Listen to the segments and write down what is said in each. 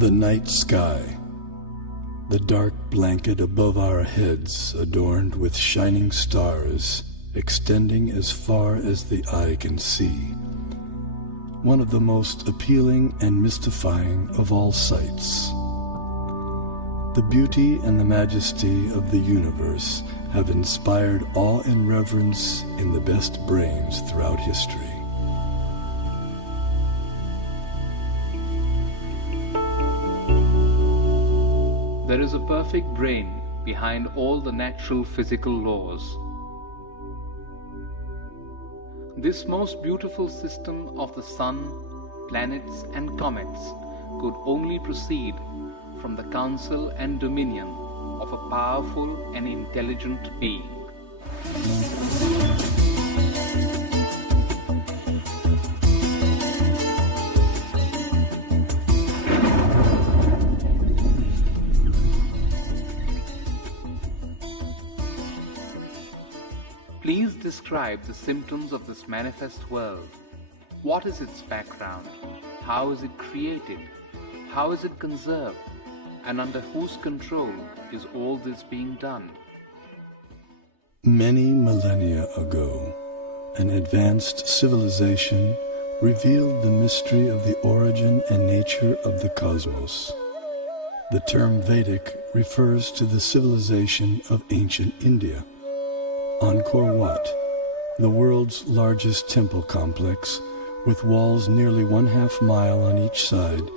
The night sky, the dark blanket above our heads adorned with shining stars extending as far as the eye can see. One of the most appealing and mystifying of all sights. The beauty and the majesty of the universe have inspired awe and reverence in the best brains throughout history. There is a perfect brain behind all the natural physical laws. This most beautiful system of the sun, planets and comets could only proceed from the counsel and dominion of a powerful and intelligent being. Please describe the symptoms of this manifest world. What is its background? How is it created? How is it conserved? And under whose control is all this being done? Many millennia ago, an advanced civilization revealed the mystery of the origin and nature of the cosmos. The term Vedic refers to the civilization of ancient India. Angkor Wat, the world's largest temple complex, with walls nearly 1/2 mile on each side,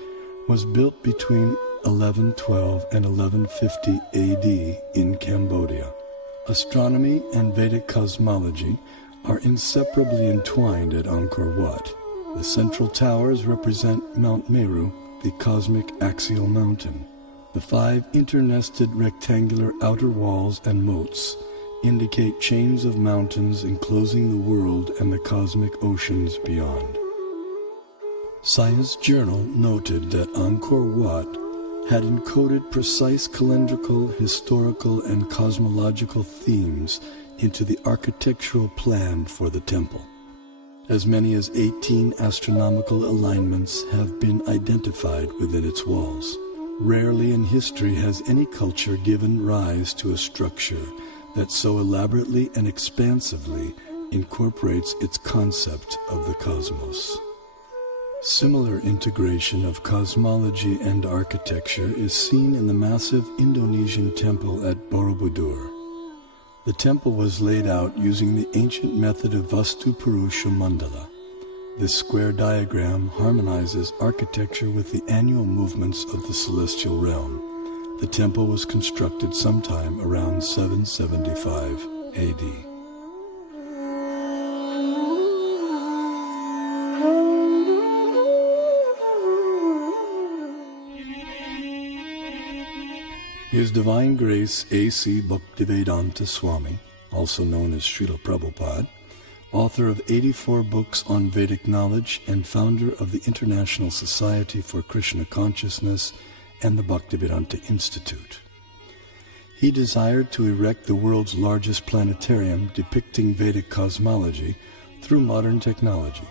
was built between 1112 and 1150 AD in Cambodia. Astronomy and Vedic cosmology are inseparably entwined at Angkor Wat. The central towers represent Mount Meru, the cosmic axial mountain. The 5 internested rectangular outer walls and moats indicate chains of mountains enclosing the world and the cosmic oceans beyond. Science Journal noted that Angkor Wat had encoded precise calendrical, historical, and cosmological themes into the architectural plan for the temple. As many as 18 astronomical alignments have been identified within its walls. Rarely in history has any culture given rise to a structure that so elaborately and expansively incorporates its concept of the cosmos. Similar integration of cosmology and architecture is seen in the massive Indonesian temple at Borobudur. The temple was laid out using the ancient method of Vastu Purusha Mandala. This square diagram harmonizes architecture with the annual movements of the celestial realm. The temple was constructed sometime around 775 AD. His Divine Grace A.C. Bhaktivedanta Swami, also known as Srila Prabhupada, author of 84 books on Vedic knowledge and founder of the International Society for Krishna Consciousness and the Bhaktivedanta Institute. He desired to erect the world's largest planetarium depicting Vedic cosmology through modern technology.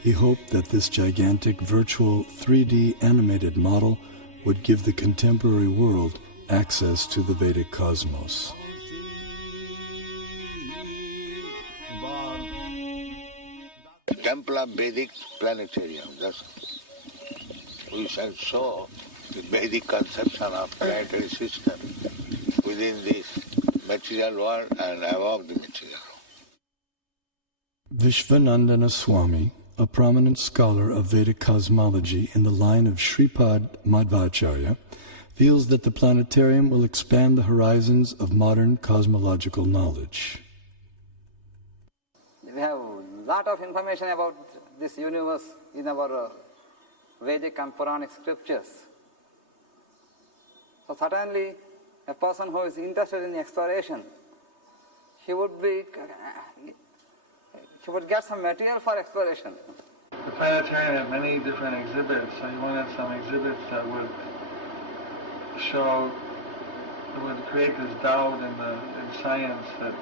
He hoped that this gigantic virtual 3D animated model would give the contemporary world access to the Vedic cosmos. Temple of Vedic Planetarium. We shall show the Vedic conception of planetary system within this material world and above the material world. Vishwanandana Swami, a prominent scholar of Vedic cosmology in the line of Shripad Madhvacharya, feels that the planetarium will expand the horizons of modern cosmological knowledge. We have a lot of information about this universe in our Vedic and Puranic scriptures. So certainly a person who is interested in exploration, he would get some material for exploration. The planetarium had many different exhibits, so he wanted some exhibits that would create this doubt in science that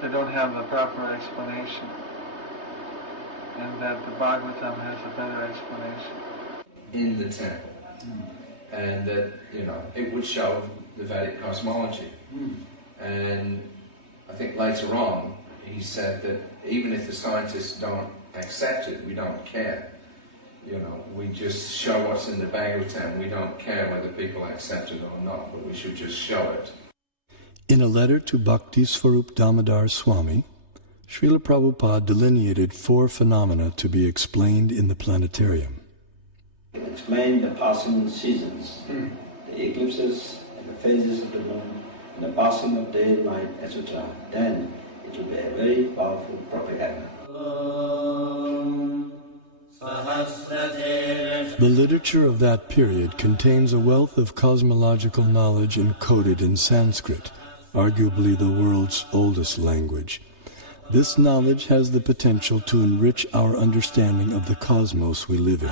they don't have the proper explanation, and that the Bhagavatam has a better explanation. In the temple, and that, it would show the Vedic cosmology. And I think later on, he said that even if the scientists don't accept it, we don't care. We just show what's in the Bhagavatam. We don't care whether people accept it or not, but we should just show it. In a letter to Bhakti Swarup Damodar Swami, Srila Prabhupada delineated 4 phenomena to be explained in the planetarium. It explained the passing seasons, the eclipses, and the phases of the moon, and the passing of day and night, etc. Then it will be a very powerful propaganda. The literature of that period contains a wealth of cosmological knowledge encoded in Sanskrit, arguably the world's oldest language. This knowledge has the potential to enrich our understanding of the cosmos we live in.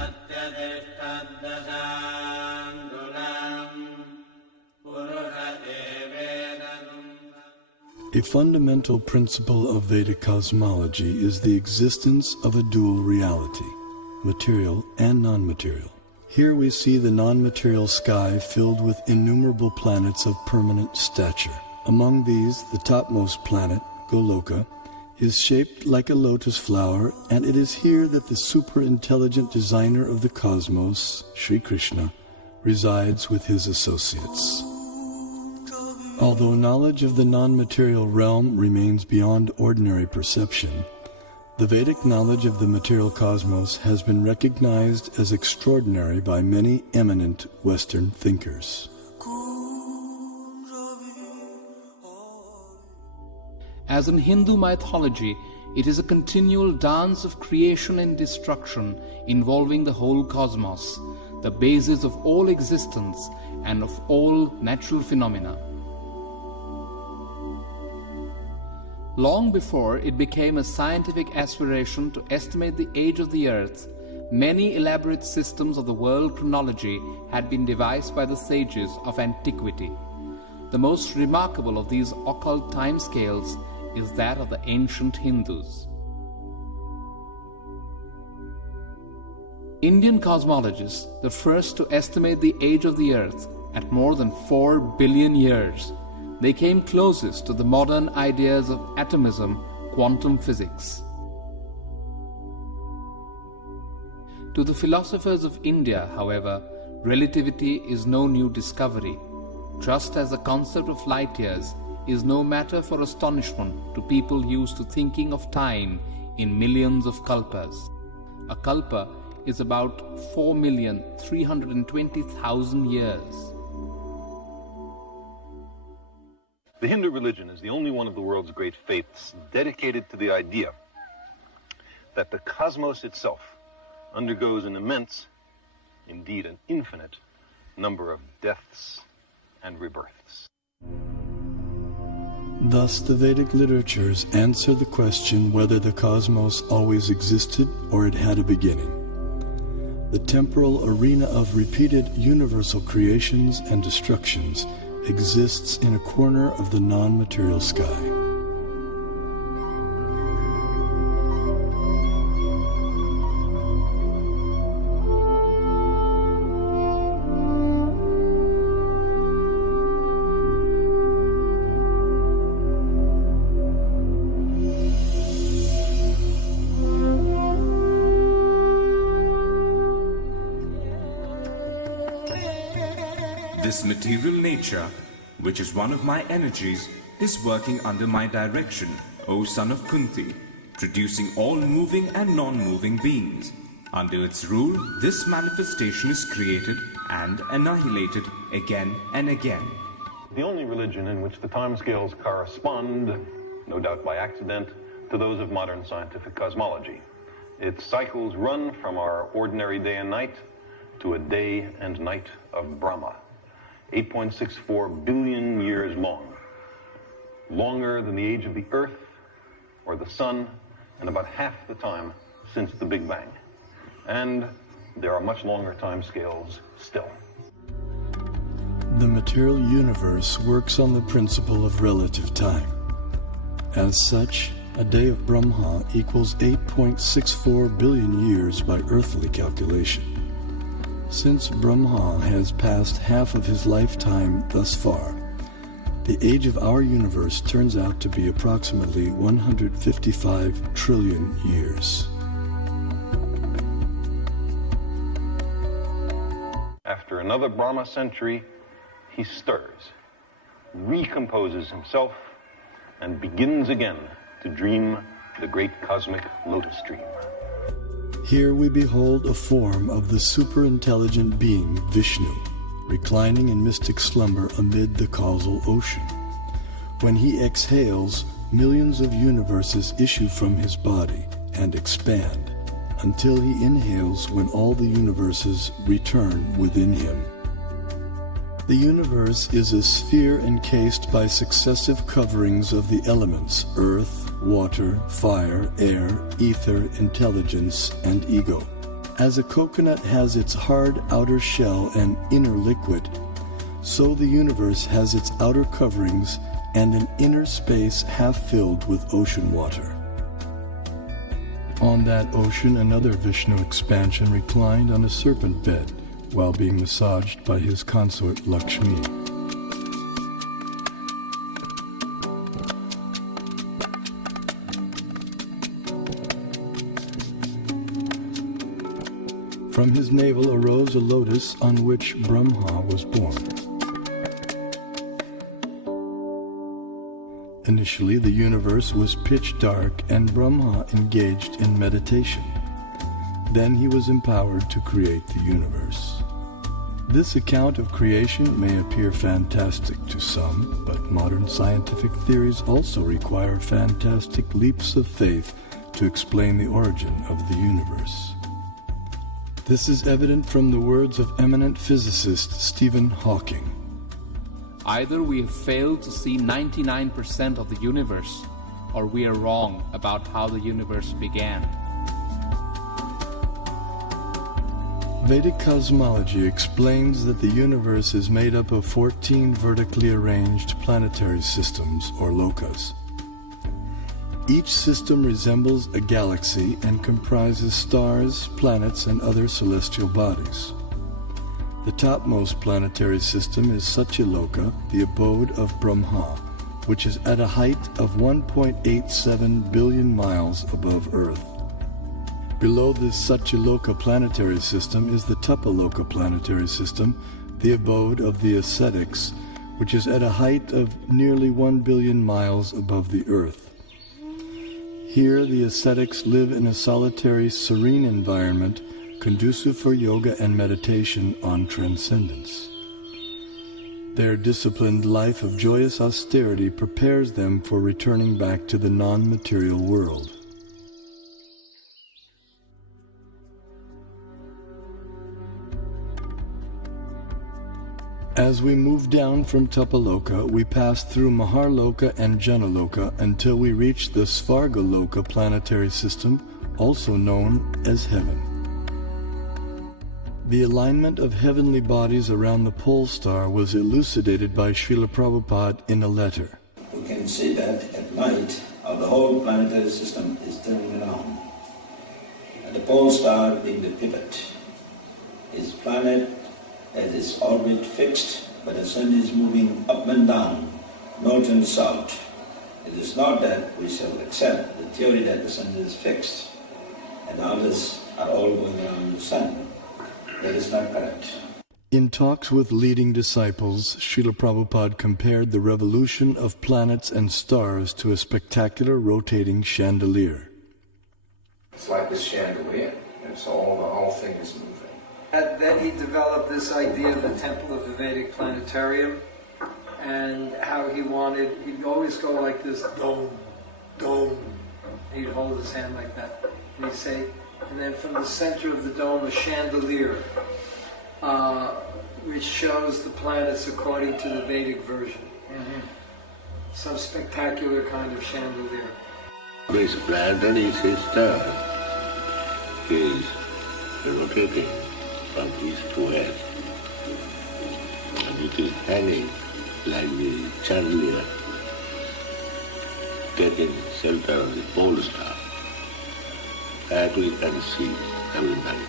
A fundamental principle of Vedic cosmology is the existence of a dual reality, material and non-material. Here we see the non-material sky filled with innumerable planets of permanent stature. Among these, the topmost planet, Goloka, is shaped like a lotus flower, and it is here that the super-intelligent designer of the cosmos, Sri Krishna, resides with his associates. Although knowledge of the non-material realm remains beyond ordinary perception, the Vedic knowledge of the material cosmos has been recognized as extraordinary by many eminent Western thinkers. As in Hindu mythology, it is a continual dance of creation and destruction involving the whole cosmos, the basis of all existence and of all natural phenomena. Long before it became a scientific aspiration to estimate the age of the earth, many elaborate systems of the world chronology had been devised by the sages of antiquity. The most remarkable of these occult timescales is that of the ancient Hindus. Indian cosmologists, the first to estimate the age of the earth at more than 4 billion years, they came closest to the modern ideas of atomism, quantum physics. To the philosophers of India, however, relativity is no new discovery, just as the concept of light years is no matter for astonishment to people used to thinking of time in millions of kalpas. A kalpa is about 4,320,000 years. The Hindu religion is the only one of the world's great faiths dedicated to the idea that the cosmos itself undergoes an immense, indeed an infinite, number of deaths and rebirths. Thus, the Vedic literatures answer the question whether the cosmos always existed or it had a beginning. The temporal arena of repeated universal creations and destructions exists in a corner of the non-material sky. This material nature, which is one of my energies, is working under my direction, O son of Kunti, producing all moving and non-moving beings. Under its rule, this manifestation is created and annihilated again and again. The only religion in which the timescales correspond, no doubt by accident, to those of modern scientific cosmology. Its cycles run from our ordinary day and night to a day and night of Brahma. 8.64 billion years long, longer than the age of the Earth or the Sun, and about half the time since the Big Bang. And there are much longer time scales still. The material universe works on the principle of relative time. As such, a day of Brahma equals 8.64 billion years by earthly calculation. Since Brahma has passed half of his lifetime thus far, the age of our universe turns out to be approximately 155 trillion years. After another Brahma century, he stirs, recomposes himself, and begins again to dream the great cosmic lotus dream. Here we behold a form of the superintelligent being Vishnu, reclining in mystic slumber amid the causal ocean. When he exhales, millions of universes issue from his body and expand, until he inhales when all the universes return within him. The universe is a sphere encased by successive coverings of the elements earth, water, fire, air, ether, intelligence, and ego. As a coconut has its hard outer shell and inner liquid, so the universe has its outer coverings and an inner space half filled with ocean water. On that ocean, another Vishnu expansion reclined on a serpent bed while being massaged by his consort Lakshmi. From his navel arose a lotus on which Brahma was born. Initially, the universe was pitch dark and Brahma engaged in meditation. Then he was empowered to create the universe. This account of creation may appear fantastic to some, but modern scientific theories also require fantastic leaps of faith to explain the origin of the universe. This is evident from the words of eminent physicist Stephen Hawking. Either we have failed to see 99% of the universe, or we are wrong about how the universe began. Vedic cosmology explains that the universe is made up of 14 vertically arranged planetary systems, or lokas. Each system resembles a galaxy and comprises stars, planets, and other celestial bodies. The topmost planetary system is Satyaloka, the abode of Brahma, which is at a height of 1.87 billion miles above Earth. Below this Satyaloka planetary system is the Tapaloka planetary system, the abode of the ascetics, which is at a height of nearly 1 billion miles above the Earth. Here the ascetics live in a solitary, serene environment conducive for yoga and meditation on transcendence. Their disciplined life of joyous austerity prepares them for returning back to the non-material world. As we move down from Tapaloka, we pass through Maharloka and Janaloka until we reach the Svargaloka planetary system, also known as heaven. The alignment of heavenly bodies around the pole star was elucidated by Srila Prabhupada in a letter. We can see that at night the whole planetary system is turning around. And the pole star being the pivot. His planet has its orbit fixed, but the sun is moving up and down, north and south. It is not that we shall accept the theory that the sun is fixed and others are all going around the sun. That is not correct. In talks with leading disciples, Srila Prabhupada compared the revolution of planets and stars to a spectacular rotating chandelier. It's like this chandelier. It's all, the whole thing is moving. Then he developed this idea of the temple of the Vedic planetarium, and how he'd always go like this, dome, dome. He'd hold his hand like that. And he'd say, and then from the center of the dome, a chandelier, which shows the planets according to the Vedic version. Some spectacular kind of chandelier. This planetary system is rotating from east to west, and it is hanging like the chandelier, taking shelter of the pole star, that we can see every night.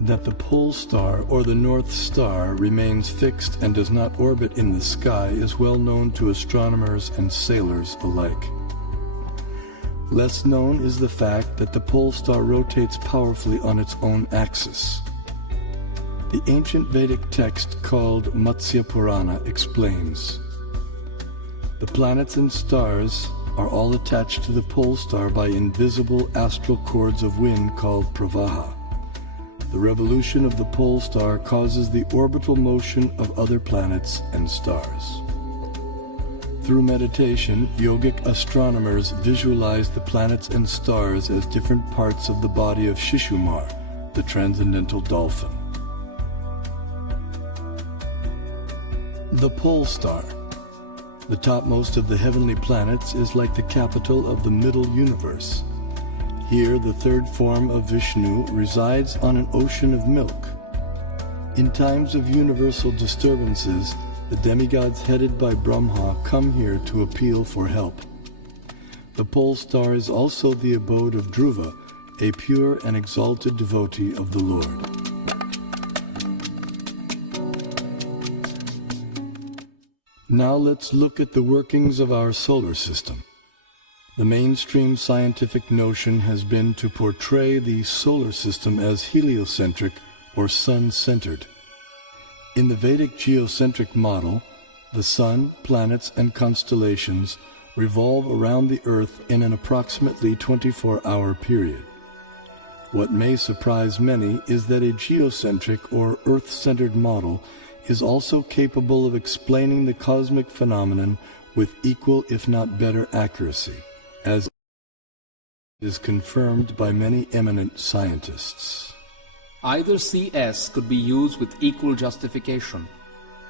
That the pole star or the North Star remains fixed and does not orbit in the sky is well known to astronomers and sailors alike. Less known is the fact that the pole star rotates powerfully on its own axis. The ancient Vedic text called Matsya Purana explains, "The planets and stars are all attached to the pole star by invisible astral cords of wind called pravaha. The revolution of the pole star causes the orbital motion of other planets and stars." Through meditation, yogic astronomers visualize the planets and stars as different parts of the body of Shishumar, the transcendental dolphin. The pole star, the topmost of the heavenly planets, is like the capital of the middle universe. Here, the third form of Vishnu resides on an ocean of milk. In times of universal disturbances, the demigods headed by Brahma come here to appeal for help. The pole star is also the abode of Dhruva, a pure and exalted devotee of the Lord. Now let's look at the workings of our solar system. The mainstream scientific notion has been to portray the solar system as heliocentric or sun-centered. In the Vedic geocentric model, the sun, planets, and constellations revolve around the Earth in an approximately 24-hour period. What may surprise many is that a geocentric or Earth-centered model is also capable of explaining the cosmic phenomenon with equal if not better accuracy, as is confirmed by many eminent scientists. Either CS could be used with equal justification.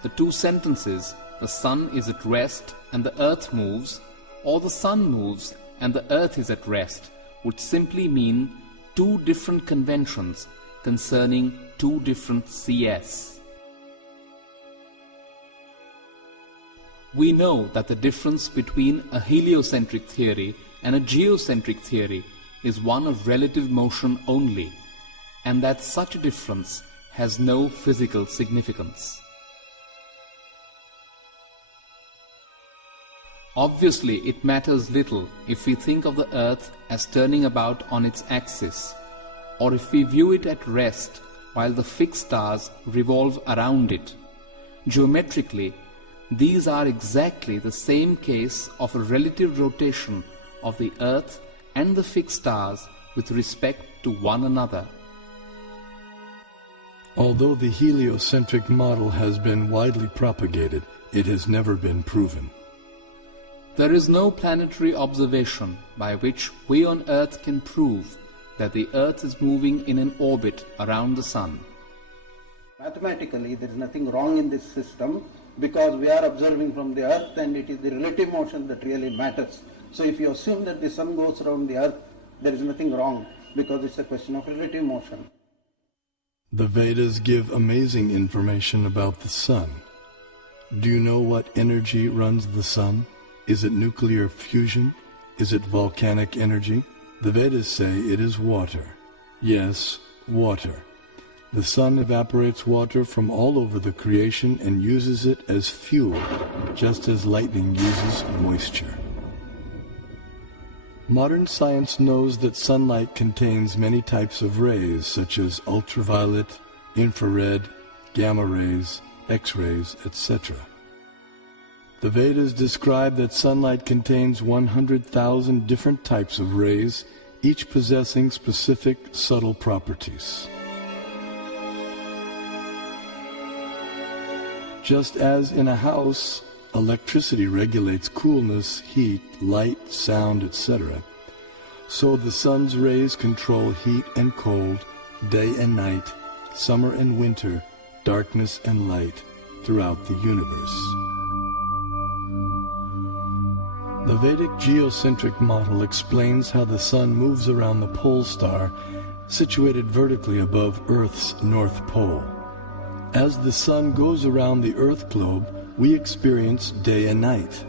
The two sentences, "the sun is at rest and the earth moves," or "the sun moves and the earth is at rest," would simply mean two different conventions concerning two different CS. We know that the difference between a heliocentric theory and a geocentric theory is one of relative motion only, and that such a difference has no physical significance. Obviously, it matters little if we think of the Earth as turning about on its axis, or if we view it at rest while the fixed stars revolve around it. Geometrically, these are exactly the same case of a relative rotation of the Earth and the fixed stars with respect to one another. Although the heliocentric model has been widely propagated, it has never been proven. There is no planetary observation by which we on Earth can prove that the Earth is moving in an orbit around the Sun. Mathematically, there is nothing wrong in this system because we are observing from the Earth and it is the relative motion that really matters. So if you assume that the Sun goes around the Earth, there is nothing wrong because it's a question of relative motion. The Vedas give amazing information about the Sun. Do you know what energy runs the Sun? Is it nuclear fusion? Is it volcanic energy? The Vedas say it is water. Yes, water. The Sun evaporates water from all over the creation and uses it as fuel, just as lightning uses moisture. Modern science knows that sunlight contains many types of rays, such as ultraviolet, infrared, gamma rays, X-rays, etc. The Vedas describe that sunlight contains 100,000 different types of rays, each possessing specific subtle properties. Just as in a house, electricity regulates coolness, heat, light, sound, etc., so the sun's rays control heat and cold, day and night, summer and winter, darkness and light throughout the universe. The Vedic geocentric model explains how the sun moves around the pole star situated vertically above Earth's north pole. As the sun goes around the Earth globe, we experience day and night.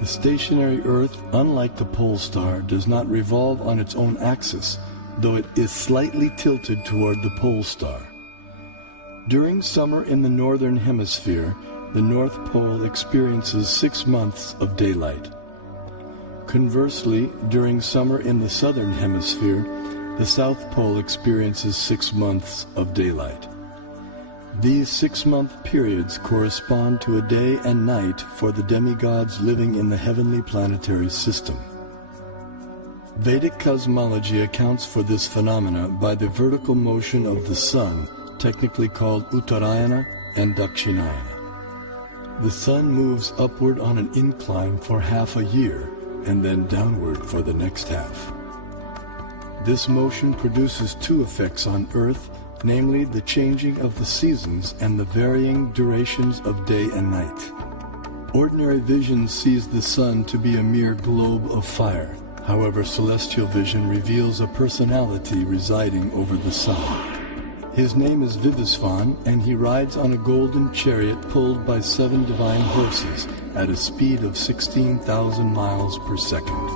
The stationary Earth, unlike the pole star, does not revolve on its own axis, though it is slightly tilted toward the pole star. During summer in the northern hemisphere, the North Pole experiences 6 months of daylight. Conversely, during summer in the southern hemisphere, the South Pole experiences 6 months of daylight. These 6-month periods correspond to a day and night for the demigods living in the heavenly planetary system. Vedic cosmology accounts for this phenomena by the vertical motion of the sun, technically called Uttarayana and Dakshinayana. The sun moves upward on an incline for half a year and then downward for the next half. This motion produces 2 effects on Earth, namely the changing of the seasons and the varying durations of day and night. Ordinary vision sees the sun to be a mere globe of fire. However, celestial vision reveals a personality residing over the sun. His name is Vivasvan, and he rides on a golden chariot pulled by 7 divine horses at a speed of 16,000 miles per second.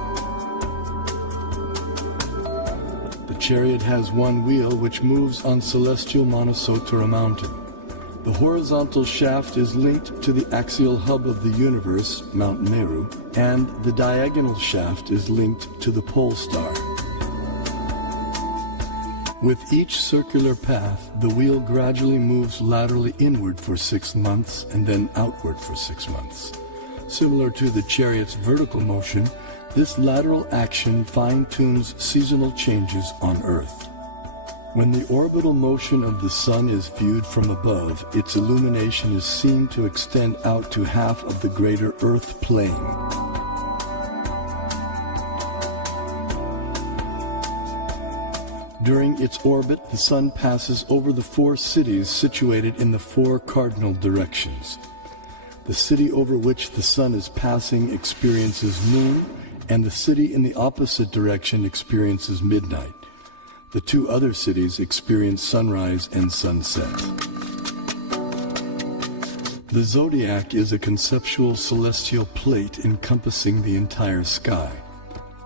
The chariot has 1 wheel which moves on celestial Manasottara mountain. The horizontal shaft is linked to the axial hub of the universe, Mount Meru, and the diagonal shaft is linked to the pole star. With each circular path, the wheel gradually moves laterally inward for 6 months and then outward for 6 months. Similar to the chariot's vertical motion, this lateral action fine-tunes seasonal changes on Earth. When the orbital motion of the sun is viewed from above, its illumination is seen to extend out to half of the greater Earth plane. During its orbit, the sun passes over the 4 cities situated in the 4 cardinal directions. The city over which the sun is passing experiences noon, and the city in the opposite direction experiences midnight. The 2 other cities experience sunrise and sunset. The zodiac is a conceptual celestial plate encompassing the entire sky.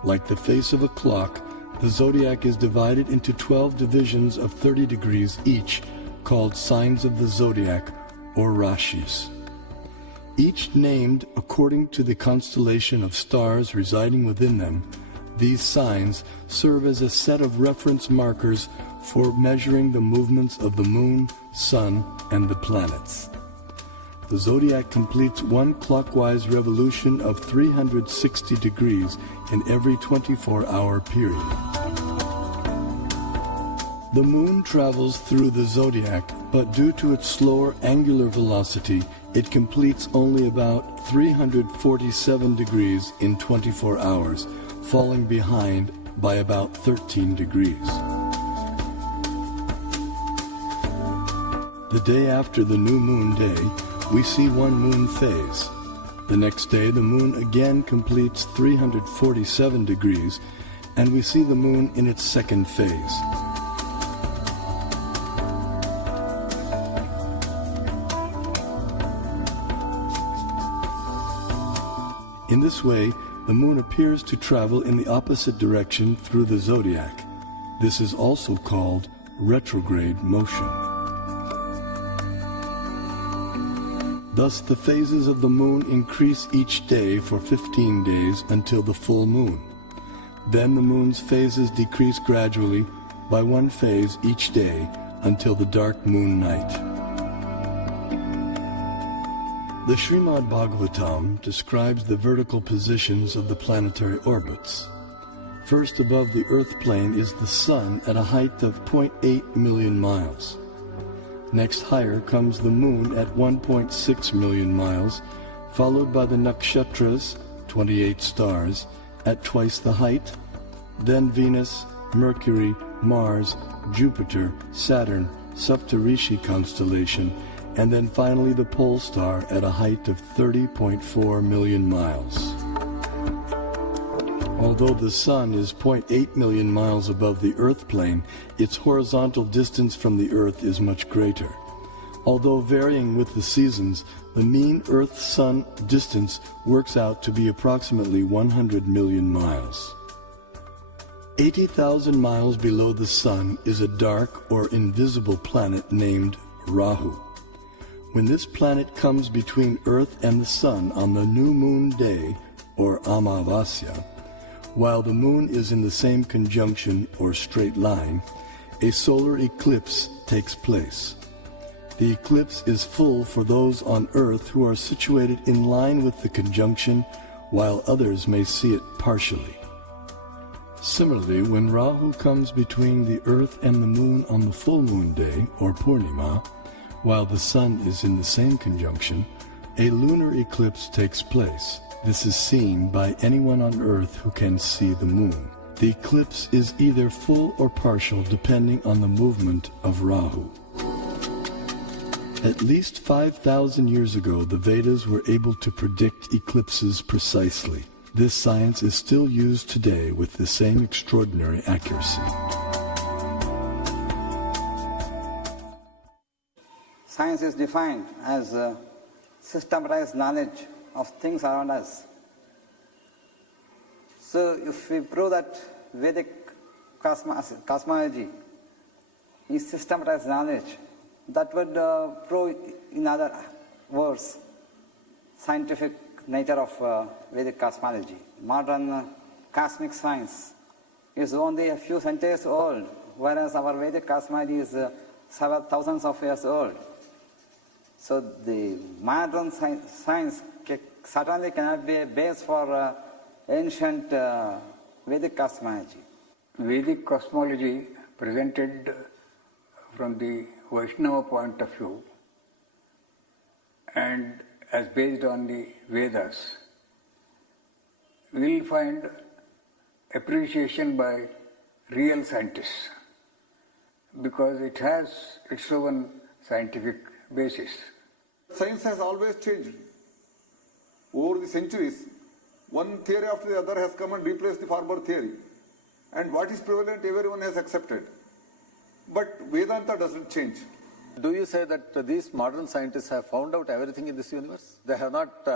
Like the face of a clock, the zodiac is divided into 12 divisions of 30 degrees each, called signs of the zodiac, or rashis. Each named according to the constellation of stars residing within them. These signs serve as a set of reference markers for measuring the movements of the moon, sun, and the planets. The zodiac completes 1 clockwise revolution of 360 degrees in every 24-hour period. The moon travels through the zodiac, but due to its slower angular velocity, it completes only about 347 degrees in 24 hours, falling behind by about 13 degrees. The day after the new moon day, we see 1 moon phase. The next day, the moon again completes 347 degrees, and we see the moon in its 2nd phase. In this way, the moon appears to travel in the opposite direction through the zodiac. This is also called retrograde motion. Thus, the phases of the moon increase each day for 15 days until the full moon. Then the moon's phases decrease gradually by 1 phase each day until the dark moon night. The Srimad Bhagavatam describes the vertical positions of the planetary orbits. First above the Earth plane is the Sun at a height of 0.8 million miles. Next higher comes the Moon at 1.6 million miles, followed by the Nakshatras, 28 stars, at twice the height, then Venus, Mercury, Mars, Jupiter, Saturn, Saptarishi constellation, and then finally the pole star at a height of 30.4 million miles. Although the Sun is 0.8 million miles above the Earth plane, its horizontal distance from the Earth is much greater. Although varying with the seasons, the mean Earth-Sun distance works out to be approximately 100 million miles. 80,000 miles below the Sun is a dark or invisible planet named Rahu. When this planet comes between Earth and the Sun on the new moon day, or Amavasya, while the moon is in the same conjunction or straight line, a solar eclipse takes place. The eclipse is full for those on Earth who are situated in line with the conjunction, while others may see it partially. Similarly, when Rahu comes between the Earth and the Moon on the full moon day, or Purnima, while the Sun is in the same conjunction, a lunar eclipse takes place. This is seen by anyone on Earth who can see the Moon. The eclipse is either full or partial depending on the movement of Rahu. At least 5,000 years ago, the Vedas were able to predict eclipses precisely. This science is still used today with the same extraordinary accuracy. Science is defined as systematized knowledge of things around us. So if we prove that Vedic cosmology is systematized knowledge, that would prove, in other words, scientific nature of Vedic cosmology. Modern cosmic science is only a few centuries old, whereas our Vedic cosmology is several thousands of years old. So the modern science certainly cannot be a base for ancient Vedic cosmology. Vedic cosmology presented from the Vaishnava point of view and as based on the Vedas, we will find appreciation by real scientists because it has its own scientific basis. Science has always changed. Over the centuries, one theory after the other has come and replaced the former theory. And what is prevalent, everyone has accepted. But Vedanta doesn't change. Do you say that these modern scientists have found out everything in this universe? They have not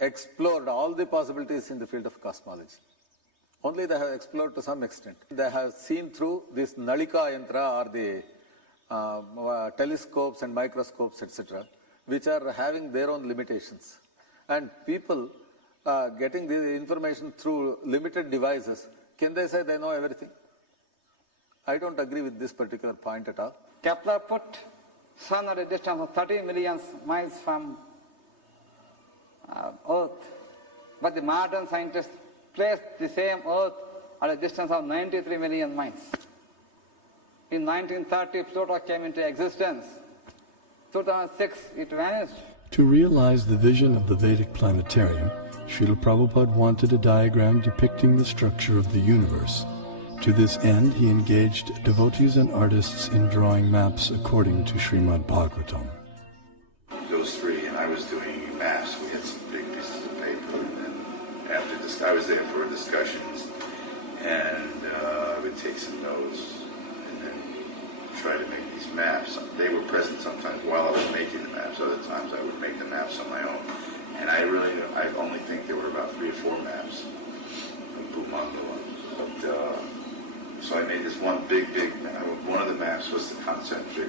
explored all the possibilities in the field of cosmology. Only they have explored to some extent. They have seen through this Nalika Yantra or the telescopes and microscopes, etc., which are having their own limitations. And people getting the information through limited devices, can they say they know everything? I don't agree with this particular point at all. Kepler put Sun at a distance of 30 million miles from Earth, but the modern scientists placed the same Earth at a distance of 93 million miles. In 1930, Pluto came into existence. 2006, it vanished. To realize the vision of the Vedic planetarium, Srila Prabhupada wanted a diagram depicting the structure of the universe. To this end, he engaged devotees and artists in drawing maps according to Srimad Bhagavatam. Those three, and I was doing maps. We had some big pieces of paper, and then after this, I was there for discussions, and I would take some notes, and then try to make these maps. They were present sometimes while I was making the maps. Other times I would make the maps on my own. And I only think there were about 3 or 4 maps from Bhumandala. But, so I made this one big map. One of the maps was the concentric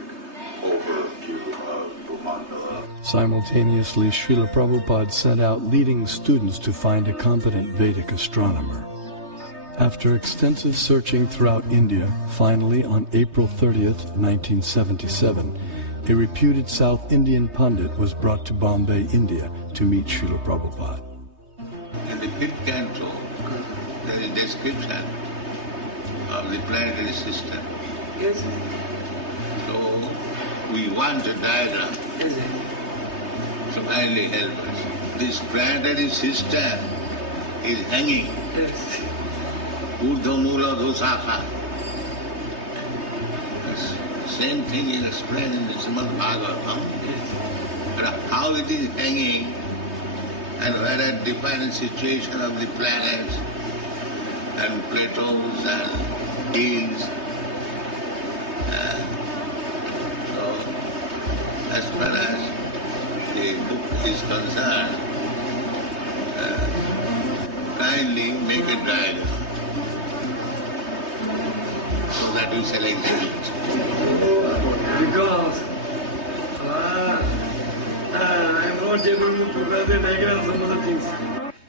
overview of Bhumandala. Simultaneously, Srila Prabhupada sent out leading students to find a competent Vedic astronomer. After extensive searching throughout India, finally on April 30th, 1977, a reputed South Indian pundit was brought to Bombay, India, to meet Srila Prabhupada. In the 5th canto, there is a description of the planetary system. Yes. So we want a diagram to kindly help us. This planetary system is hanging. Yes. Urdhva Mula Dosaka. Same thing is explained in the Srimad Bhagavatam. But how it is hanging and where a different situation of the planets and plateaus and hills. So, as far as the book is concerned, kindly make a diagram. artificial intelligence? Because I'm not able to prepare the diagram, some other things.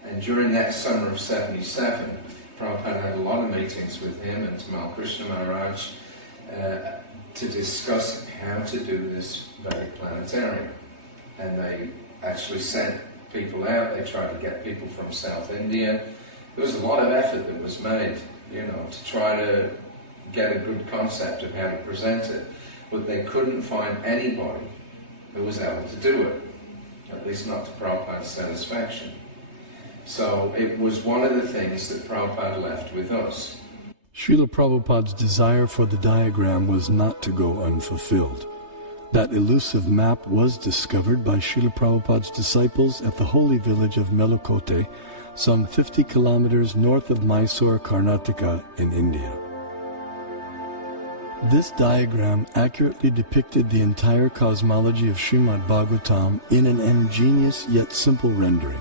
And during that summer of 77, Prabhupada had a lot of meetings with him and Tamal Krishna Maharaj to discuss how to do this Vedic planetarium. And they actually sent people out, they tried to get people from South India. There was a lot of effort that was made, to try to get a good concept of how to present it. But they couldn't find anybody who was able to do it, at least not to Prabhupada's satisfaction. So it was one of the things that Prabhupada left with us. Srila Prabhupada's desire for the diagram was not to go unfulfilled. That elusive map was discovered by Srila Prabhupada's disciples at the holy village of Melukote, some 50 kilometers north of Mysore, Karnataka in India. This diagram accurately depicted the entire cosmology of Srimad Bhagavatam in an ingenious yet simple rendering.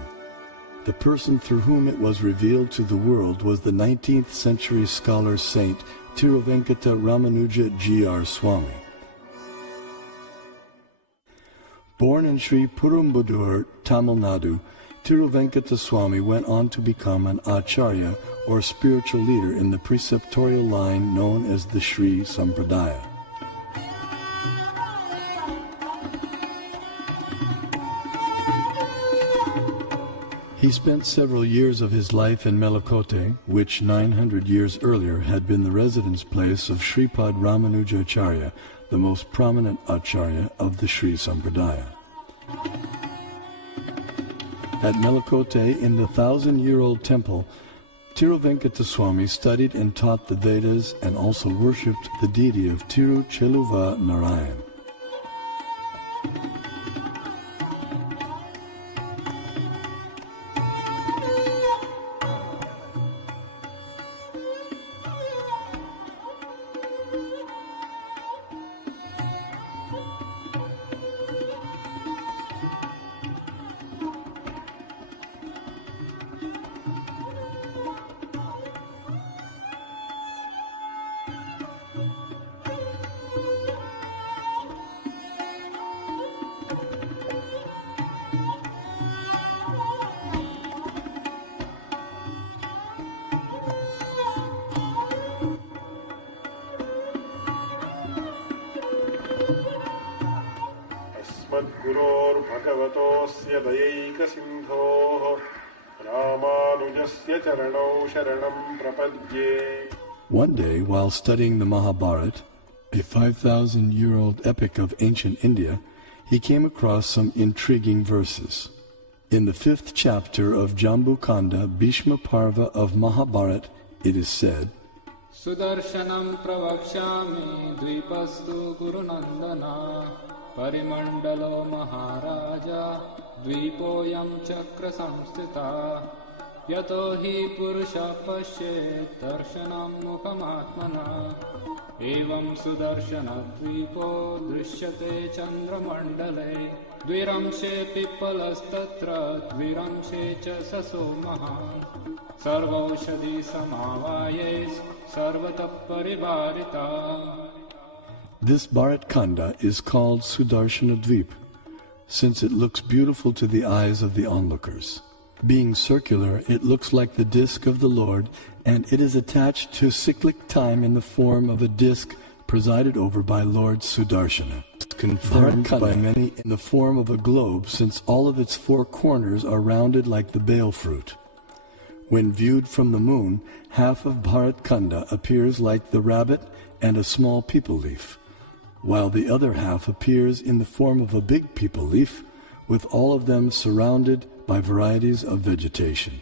The person through whom it was revealed to the world was the 19th century scholar saint Tiruvenkata Ramanuja G.R. Swami. Born in Sri Perumbudur, Tamil Nadu, Tiruvenkata Swami went on to become an acharya or spiritual leader in the preceptorial line known as the Sri Sampradaya. He spent several years of his life in Melukote, which 900 years earlier had been the residence place of Sripad Ramanuja Acharya, the most prominent acharya of the Sri Sampradaya. At Melukote, in the 1,000-year-old temple, Tiruvenkata Swami studied and taught the Vedas and also worshipped the deity of Tirucheluva Narayan. भगवतोऽस्य दयैकसिन्धोः रामानुजस्य चरणौ शरणं प्रपद्ये. One day, while studying the Mahabharata, a 5,000-year-old epic of ancient India, he came across some intriguing verses. In the 5th chapter of Jambukanda, Bhishma Parva of Mahabharata, it is said, Sudarshanam pravakshami dvipastu gurunandana parimandalo maharaja dvipoyam chakra samstita yato hi purusha pasye darshanam mukamatmana evam sudarshana dvipo drishyate chandramandale dviramshe pippalastatra dviramshe cha saso maha sarvaushadhi samavayes sarvata parivarita. This Bharat Khanda is called Sudarshana Dvip, since it looks beautiful to the eyes of the onlookers. Being circular, it looks like the disk of the Lord, and it is attached to cyclic time in the form of a disk presided over by Lord Sudarshana. Confirmed by many in the form of a globe, since all of its 4 corners are rounded like the bale fruit. When viewed from the moon, half of Bharat Khanda appears like the rabbit and a small peepal leaf, while the other half appears in the form of a big peepal leaf, with all of them surrounded by varieties of vegetation.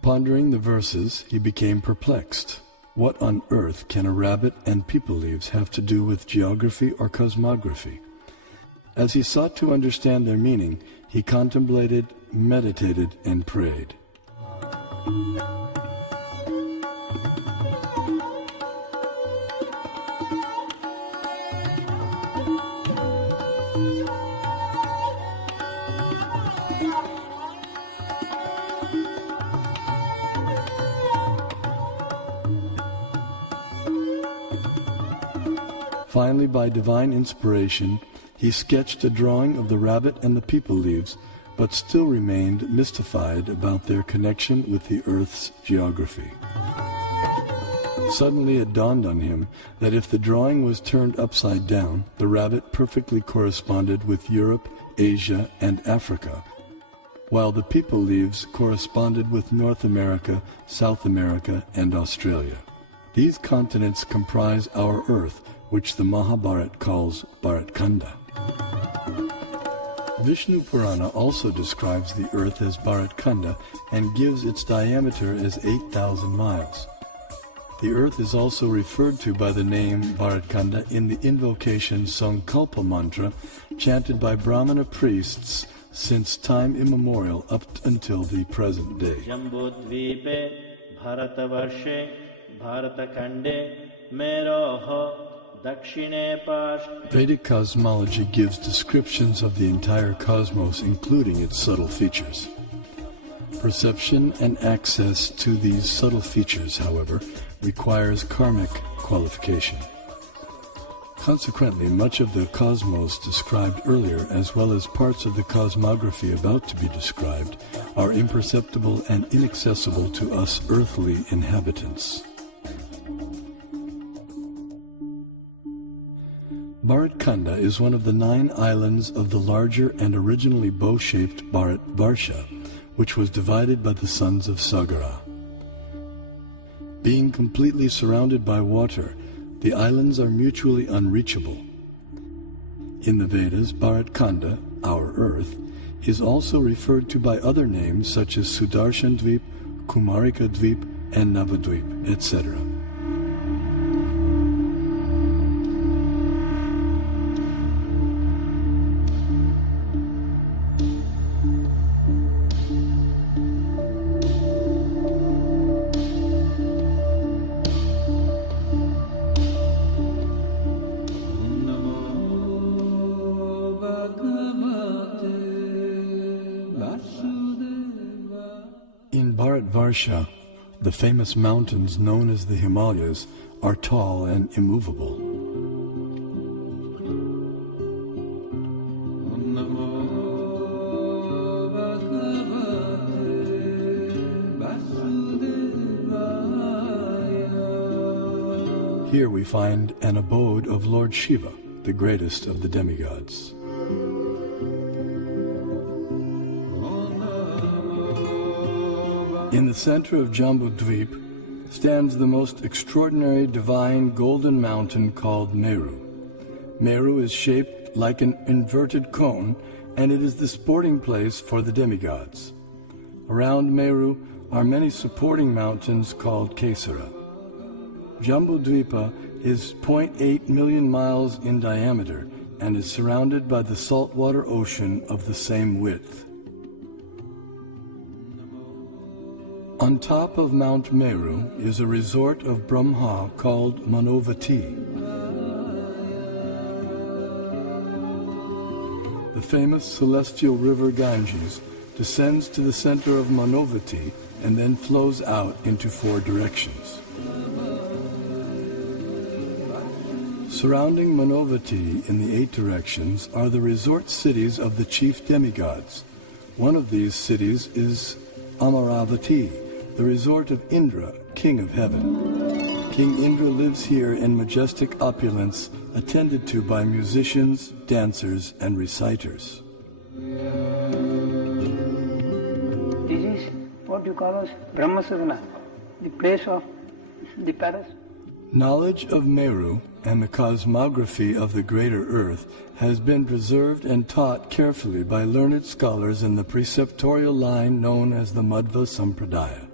Pondering the verses, he became perplexed. What on earth can a rabbit and peepal leaves have to do with geography or cosmography? As he sought to understand their meaning, he contemplated, meditated, and prayed. Finally, by divine inspiration, he sketched a drawing of the rabbit and the people leaves, but still remained mystified about their connection with the Earth's geography. Suddenly it dawned on him that if the drawing was turned upside down, the rabbit perfectly corresponded with Europe, Asia, and Africa, while the people leaves corresponded with North America, South America, and Australia. These continents comprise our Earth, which the Mahabharata calls Bharatkanda. Vishnu Purana also describes the Earth as Bharatkanda and gives its diameter as 8,000 miles. The Earth is also referred to by the name Bharatkanda in the invocation Sankalpa mantra chanted by Brahmana priests since time immemorial up until the present day. Jambudvipe Bharatavarshe Bharatakande Meroho Dakshine Pash. Vedic cosmology gives descriptions of the entire cosmos, including its subtle features. Perception and access to these subtle features, however, requires karmic qualification. Consequently, much of the cosmos described earlier, as well as parts of the cosmography about to be described, are imperceptible and inaccessible to us earthly inhabitants. Bharatkanda is one of the 9 islands of the larger and originally bow-shaped Bharatvarsha, which was divided by the sons of Sagara. Being completely surrounded by water, the islands are mutually unreachable. In the Vedas, Bharatkanda, our Earth, is also referred to by other names such as Sudarshan Dvip, Kumarika Dvip, and Navadvip, etc. Bharatvarsha, the famous mountains known as the Himalayas are tall and immovable. Here we find an abode of Lord Shiva, the greatest of the demigods. In the center of Jambudvip stands the most extraordinary divine golden mountain called Meru. Meru is shaped like an inverted cone, and it is the sporting place for the demigods. Around Meru are many supporting mountains called Kesara. Jambudvipa is 0.8 million miles in diameter and is surrounded by the saltwater ocean of the same width. On top of Mount Meru is a resort of Brahma called Manavati. The famous celestial river Ganges descends to the center of Manavati and then flows out into 4 directions. Surrounding Manavati in the 8 directions are the resort cities of the chief demigods. One of these cities is Amaravati, the resort of Indra, king of heaven. King Indra lives here in majestic opulence, attended to by musicians, dancers, and reciters. This is what you call as Brahmasavana, the place of the palace. Knowledge of Meru and the cosmography of the greater Earth has been preserved and taught carefully by learned scholars in the preceptorial line known as the Madhva Sampradaya.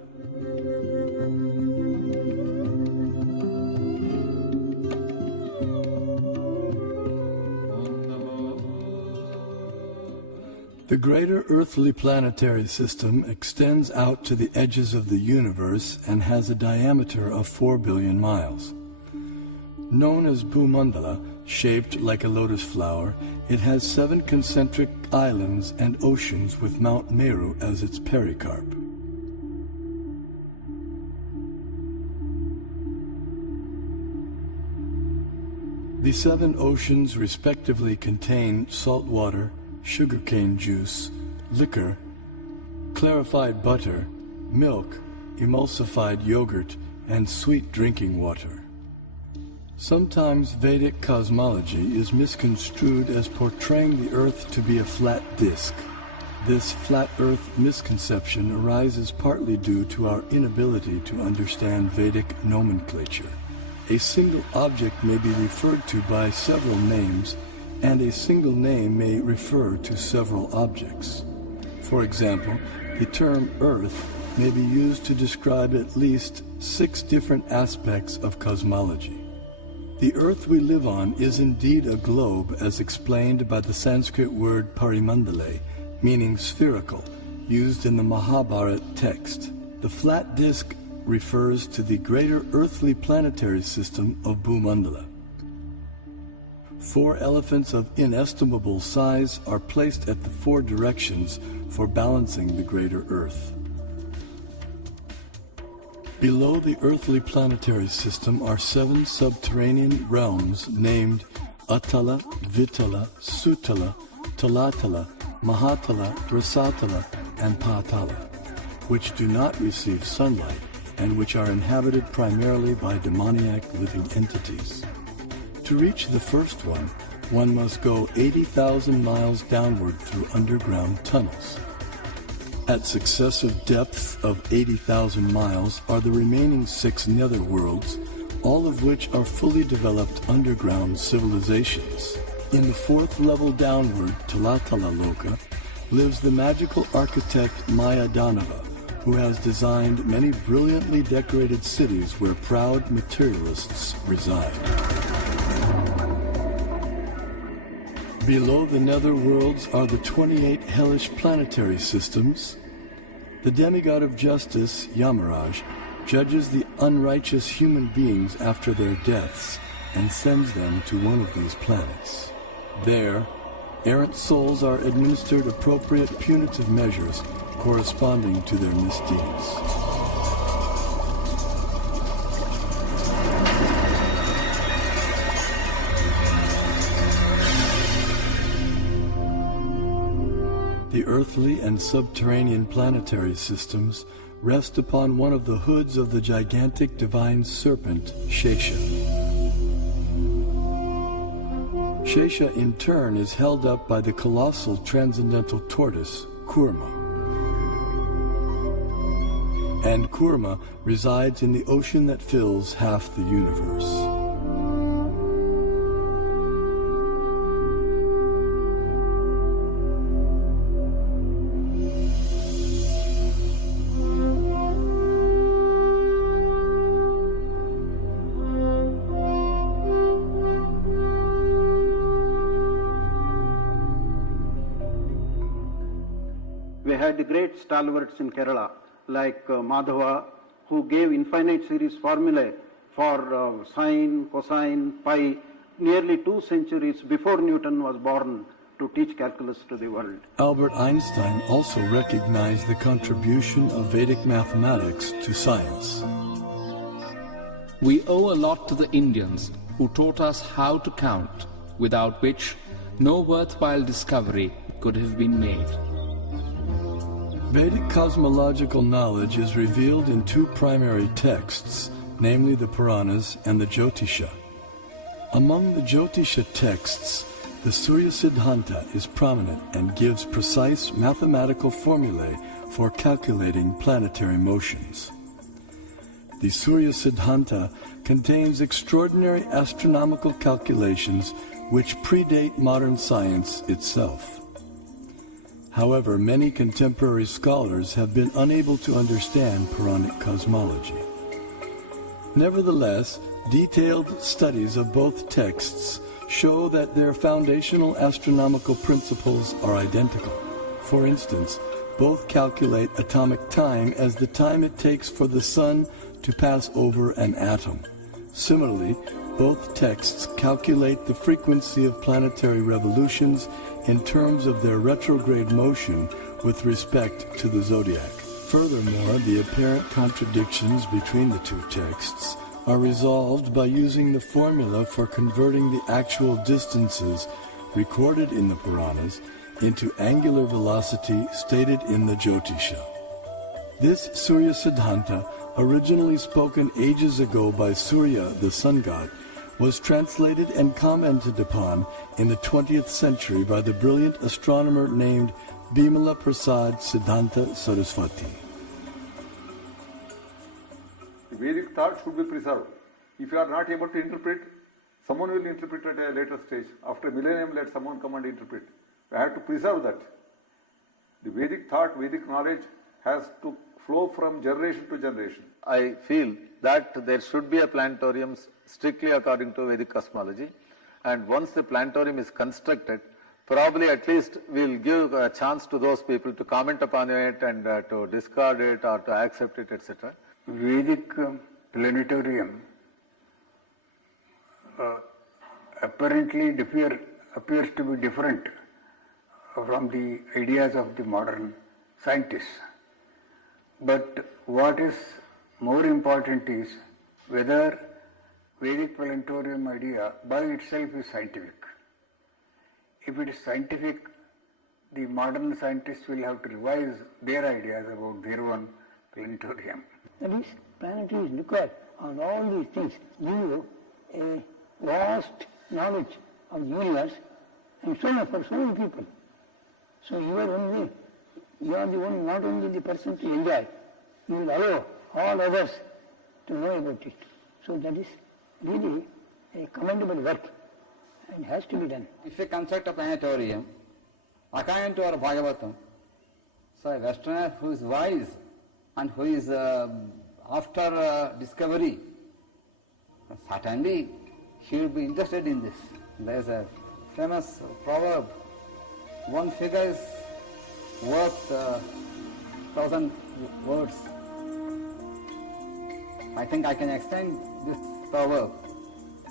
The greater earthly planetary system extends out to the edges of the universe and has a diameter of 4 billion miles. Known as Bhumandala, shaped like a lotus flower, it has 7 concentric islands and oceans with Mount Meru as its pericarp. The 7 oceans respectively contain salt water, sugarcane juice, liquor, clarified butter, milk, emulsified yogurt, and sweet drinking water. Sometimes Vedic cosmology is misconstrued as portraying the earth to be a flat disk. This flat earth misconception arises partly due to our inability to understand Vedic nomenclature. A single object may be referred to by several names, and a single name may refer to several objects. For example, the term earth may be used to describe at least 6 different aspects of cosmology. The earth we live on is indeed a globe, as explained by the Sanskrit word parimandale, meaning spherical, used in the Mahabharata text. The flat disk refers to the greater earthly planetary system of Bhumandala. 4 elephants of inestimable size are placed at the 4 directions for balancing the greater earth. Below the earthly planetary system are 7 subterranean realms named Atala, Vitala, Sutala, Talatala, Mahatala, Rasatala, and Patala, which do not receive sunlight and which are inhabited primarily by demoniac living entities. To reach the first one must go 80,000 miles downward through underground tunnels. At successive depths of 80,000 miles are the remaining 6 netherworlds, all of which are fully developed underground civilizations. In the 4th level downward, Talatala Loka, lives the magical architect Mayadanava, who has designed many brilliantly decorated cities where proud materialists reside. Below the netherworlds are the 28 hellish planetary systems. The demigod of justice, Yamaraj, judges the unrighteous human beings after their deaths and sends them to one of these planets. There, errant souls are administered appropriate punitive measures corresponding to their misdeeds. The earthly and subterranean planetary systems rest upon one of the hoods of the gigantic divine serpent, Shesha. Shesha in turn is held up by the colossal transcendental tortoise, Kurma. And Kurma resides in the ocean that fills half the universe. We had the great stalwarts in Kerala, like Madhava, who gave infinite series formulae for sine, cosine, pi, nearly 2 centuries before Newton was born, to teach calculus to the world. Albert Einstein also recognized the contribution of Vedic mathematics to science. We owe a lot to the Indians who taught us how to count, without which no worthwhile discovery could have been made. Vedic cosmological knowledge is revealed in 2 primary texts, namely the Puranas and the Jyotisha. Among the Jyotisha texts, the Surya Siddhanta is prominent and gives precise mathematical formulae for calculating planetary motions. The Surya Siddhanta contains extraordinary astronomical calculations which predate modern science itself. However, many contemporary scholars have been unable to understand Puranic cosmology. Nevertheless, detailed studies of both texts show that their foundational astronomical principles are identical. For instance, both calculate atomic time as the time it takes for the sun to pass over an atom. Similarly, both texts calculate the frequency of planetary revolutions in terms of their retrograde motion with respect to the zodiac. Furthermore, the apparent contradictions between the 2 texts are resolved by using the formula for converting the actual distances recorded in the Puranas into angular velocity stated in the Jyotisha. This Surya Siddhanta, originally spoken ages ago by Surya, the sun god, was translated and commented upon in the 20th century by the brilliant astronomer named Bimala Prasad Siddhanta Saraswati. The Vedic thought should be preserved. If you are not able to interpret, someone will interpret at a later stage. After a millennium, let someone come and interpret. We have to preserve that. The Vedic thought, Vedic knowledge has to flow from generation to generation. I feel that there should be a planetarium strictly according to Vedic cosmology, and once the planetarium is constructed, probably at least we'll give a chance to those people to comment upon it and to discard it or to accept it, etc. Vedic planetarium apparently appears to be different from the ideas of the modern scientists. But what is more important is whether Vedic planetarium idea by itself is scientific. If it is scientific, the modern scientists will have to revise their ideas about their own planetarium. That is, planetary is required on all these things. Give you a vast knowledge of the universe and so much for so many people. So you are the one, not only the person to enjoy, you will allow all others to know about it. So that is really a commendable work and has to be done. If you construct a planetarium, according to our Bhagavatam, so a Westerner who is wise and who is after discovery, certainly he will be interested in this. There is a famous proverb, one figure is worth 1,000 words. I think I can extend this proverb.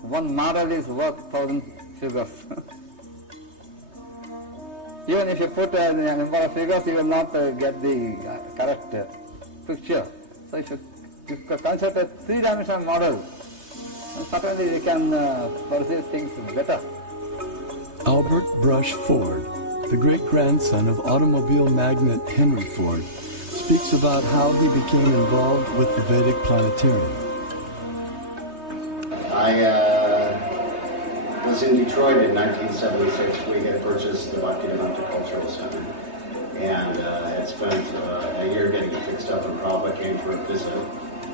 One model is worth 1,000 figures. Even if you put a number of figures, you will not get the correct picture. So if you construct a three-dimensional model, certainly you can perceive things better. Albert Brush Ford, the great-grandson of automobile magnate Henry Ford, speaks about how he became involved with the Vedic Planetarium. I was in Detroit in 1976. We had purchased the Bhaktivedanta Cultural Center and had spent a year getting it fixed up, and Prabhupada came for a visit.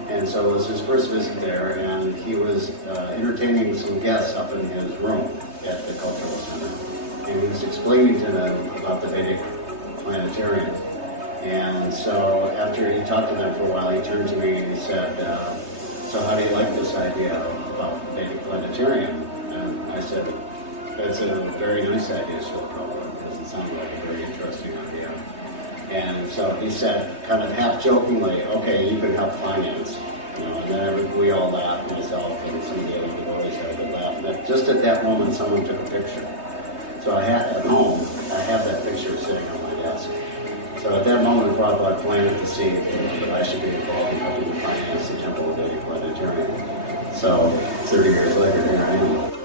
And so it was his first visit there, and he was entertaining some guests up in his room at the Cultural Center. And he was explaining to them about the Vedic Planetarium. And so after he talked to them for a while, he turned to me and he said, so how do you like this idea about Vedic Planetarium? And I said, that's a very nice idea, Srila Prabhupada, because it sounded like a very interesting idea. And so he said, kind of half jokingly, okay, you can help finance. And then we all laughed, myself and some of the other devotees would laugh. And just at that moment, someone took a picture. So at home, I have that picture sitting on my desk. So at that moment, Prabhupada planted the seed that I should be involved in helping to finance the Temple of Vedic Planetarium. So 30 years later, here I am.